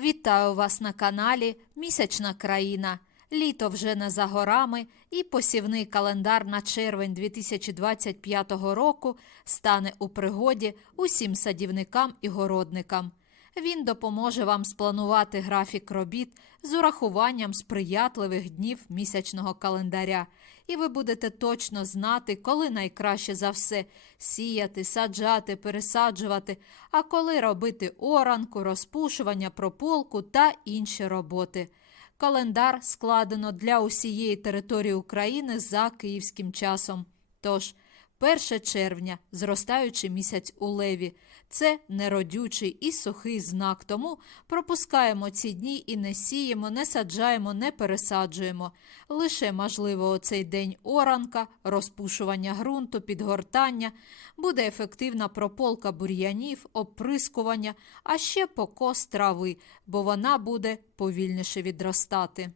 Вітаю вас на каналі Місячна країна. Літо вже не за горами, і посівний календар на червень 2025 року стане у пригоді усім садівникам і городникам. Він допоможе вам спланувати графік робіт з урахуванням сприятливих днів місячного календаря, і ви будете точно знати, коли найкраще за все сіяти, саджати, пересаджувати, а коли робити оранку, розпушування, прополку та інші роботи. Календар складено для усієї території України за київським часом. Тож, 1 червня, зростаючий місяць у леві, це неродючий і сухий знак, тому пропускаємо ці дні і не сіємо, не саджаємо, не пересаджуємо. Лише можливо оцей день оранка, розпушування ґрунту, підгортання, буде ефективна прополка бур'янів, оприскування, а ще покос трави, бо вона буде повільніше відростати.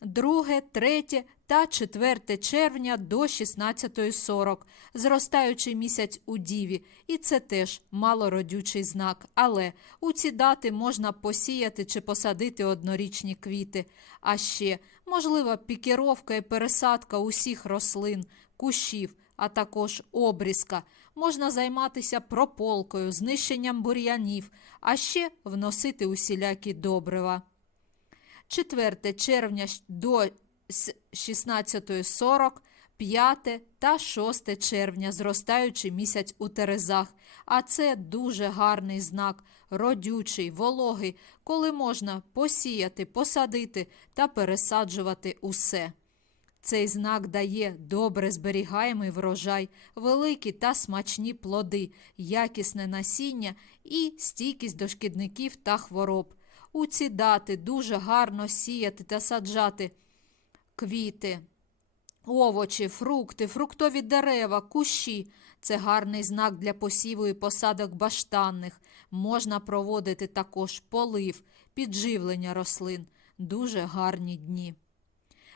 2, 3 та 4 червня до 16.40, зростаючий місяць у Діві, і це теж малородючий знак. Але у ці дати можна посіяти чи посадити однорічні квіти. А ще, можливо, пікіровка і пересадка усіх рослин, кущів, а також обрізка. Можна займатися прополкою, знищенням бур'янів, а ще вносити усілякі добрива. 4 червня до 16.40, 5 та 6 червня, зростаючий місяць у Терезах. А це дуже гарний знак, родючий, вологий, коли можна посіяти, посадити та пересаджувати усе. Цей знак дає добре зберігаємий врожай, великі та смачні плоди, якісне насіння і стійкість до шкідників та хвороб. У ці дати дуже гарно сіяти та саджати квіти, овочі, фрукти, фруктові дерева, кущі. Це гарний знак для посіву і посадок баштанних. Можна проводити також полив, підживлення рослин. Дуже гарні дні.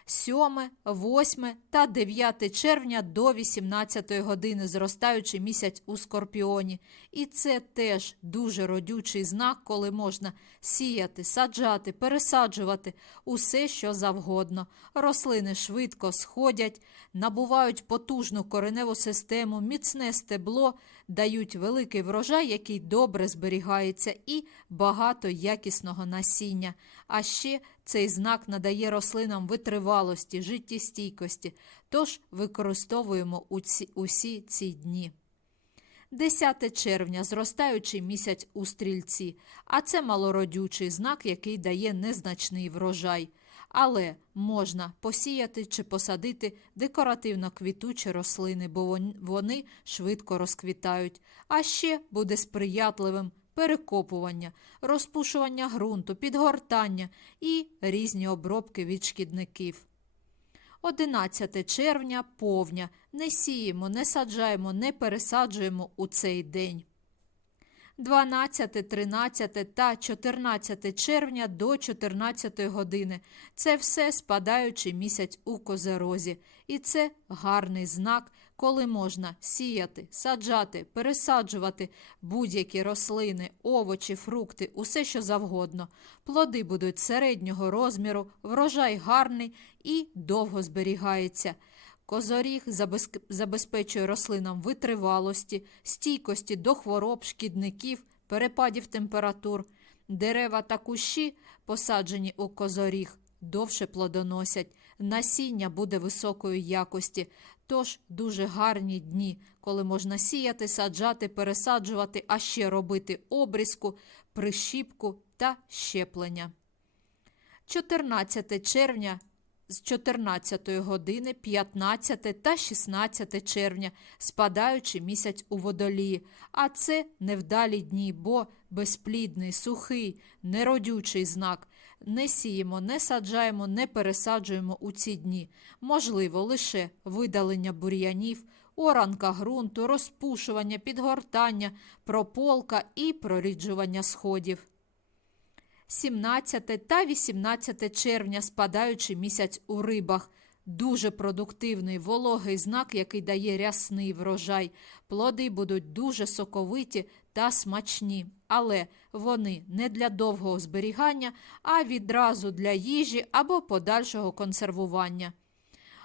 7, 8 та 9 червня до 18 години, зростаючий місяць у Скорпіоні. І це теж дуже родючий знак, коли можна сіяти, саджати, пересаджувати усе, що завгодно. Рослини швидко сходять, набувають потужну кореневу систему, міцне стебло, дають великий врожай, який добре зберігається, і багато якісного насіння. А ще цей знак надає рослинам витривалості, життєстійкості, тож використовуємо усі, ці дні. 10 червня зростаючий місяць у стрільці, а це малородючий знак, який дає незначний врожай. Але можна посіяти чи посадити декоративно квітучі рослини, бо вони швидко розквітають, а ще буде сприятливим перекопування, розпушування ґрунту, підгортання і різні обробки від шкідників. 11 червня повня. Не сіємо, не саджаємо, не пересаджуємо у цей день. 12, 13 та 14 червня до 14 години. Це все спадаючий місяць у козерозі. І це гарний знак, коли можна сіяти, саджати, пересаджувати будь-які рослини, овочі, фрукти, усе що завгодно. Плоди будуть середнього розміру, врожай гарний і довго зберігається. Козоріг забезпечує рослинам витривалості, стійкості до хвороб, шкідників, перепадів температур. Дерева та кущі, посаджені у козоріг, довше плодоносять. Насіння буде високої якості. Тож дуже гарні дні, коли можна сіяти, саджати, пересаджувати, а ще робити обрізку, прищіпку та щеплення. 14 червня з 14 години 15 та 16 червня, спадаючи місяць у водолії. А це невдалі дні, бо безплідний, сухий, неродючий знак. Не сіємо, не саджаємо, не пересаджуємо у ці дні. Можливо, лише видалення бур'янів, оранка ґрунту, розпушування, підгортання, прополка і проріджування сходів. 17 та 18 червня спадаючий місяць у рибах. Дуже продуктивний вологий знак, який дає рясний врожай. Плоди будуть дуже соковиті та смачні, але вони не для довгого зберігання, а відразу для їжі або подальшого консервування.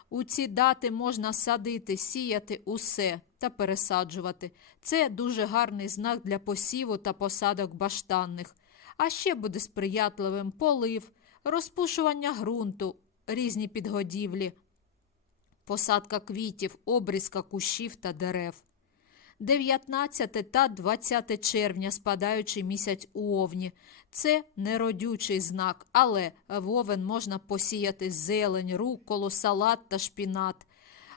У ці дати можна садити, сіяти усе та пересаджувати. Це дуже гарний знак для посіву та посадок баштанних. А ще буде сприятливим полив, розпушування ґрунту, різні підгодівлі, посадка квітів, обрізка кущів та дерев. 19 та 20 червня спадаючий місяць у Овні. Це неродючий знак, але в овен можна посіяти зелень, рукколу, салат та шпінат.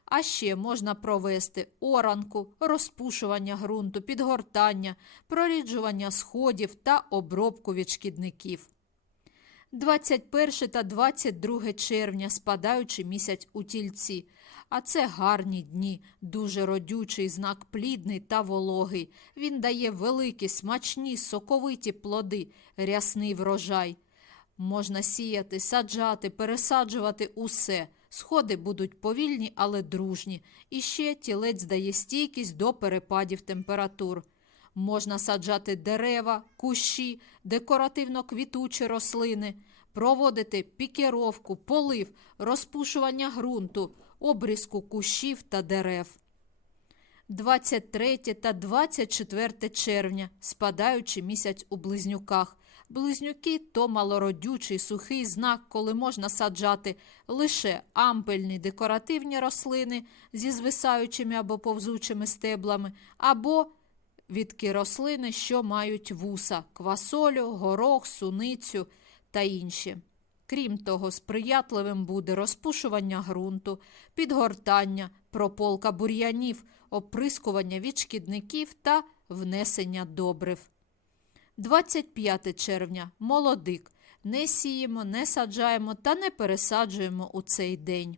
А ще можна провести оранку, розпушування ґрунту, підгортання, проріджування сходів та обробку від шкідників. 21 та 22 червня спадаючий місяць у тільці. А це гарні дні, дуже родючий знак плідний та вологий. Він дає великі, смачні, соковиті плоди, рясний врожай. Можна сіяти, саджати, пересаджувати усе. Сходи будуть повільні, але дружні. І ще тілець дає стійкість до перепадів температур. Можна саджати дерева, кущі, декоративно квітучі рослини, проводити пікіровку, полив, розпушування ґрунту, обрізку кущів та дерев. 23 та 24 червня, спадаючий місяць у близнюках. Близнюки то малородючий сухий знак, коли можна саджати лише ампельні декоративні рослини зі звисаючими або повзучими стеблами, або відки рослини, що мають вуса, квасолю, горох, суницю та інші. Крім того, сприятливим буде розпушування ґрунту, підгортання, прополка бур'янів, оприскування від шкідників та внесення добрив. 25 червня молодик. Не сіємо, не саджаємо та не пересаджуємо у цей день.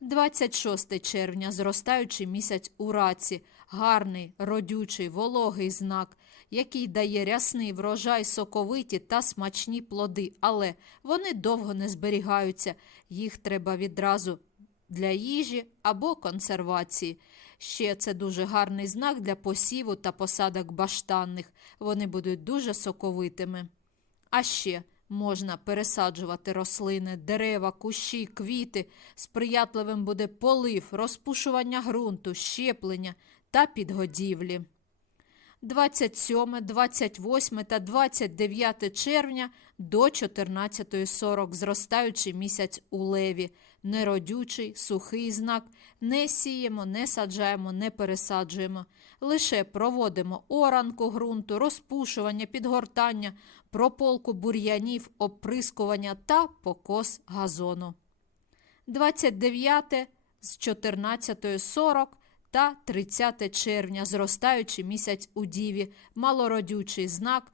26 червня зростаючий місяць у раці, гарний, родючий, вологий знак, який дає рясний врожай, соковиті та смачні плоди, але вони довго не зберігаються, їх треба відразу для їжі або консервації. Ще це дуже гарний знак для посіву та посадок баштанних. Вони будуть дуже соковитими. А ще можна пересаджувати рослини, дерева, кущі, квіти. Сприятливим буде полив, розпушування ґрунту, щеплення та підгодівлі. 27, 28 та 29 червня до 14.40 зростаючий місяць у леві, неродючий, сухий знак, не сіємо, не саджаємо, не пересаджуємо. Лише проводимо оранку ґрунту, розпушування, підгортання, прополку бур'янів, оприскування та покос газону. 29 з 14.40 та 30 червня, зростаючий місяць у Діві, малородючий знак.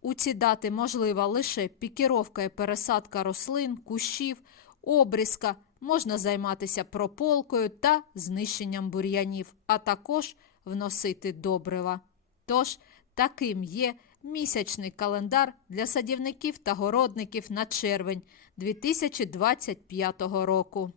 У ці дати можлива лише пікіровка і пересадка рослин, кущів, обрізка, можна займатися прополкою та знищенням бур'янів, а також вносити добрива. Тож, таким є місячний календар для садівників та городників на червень 2025 року.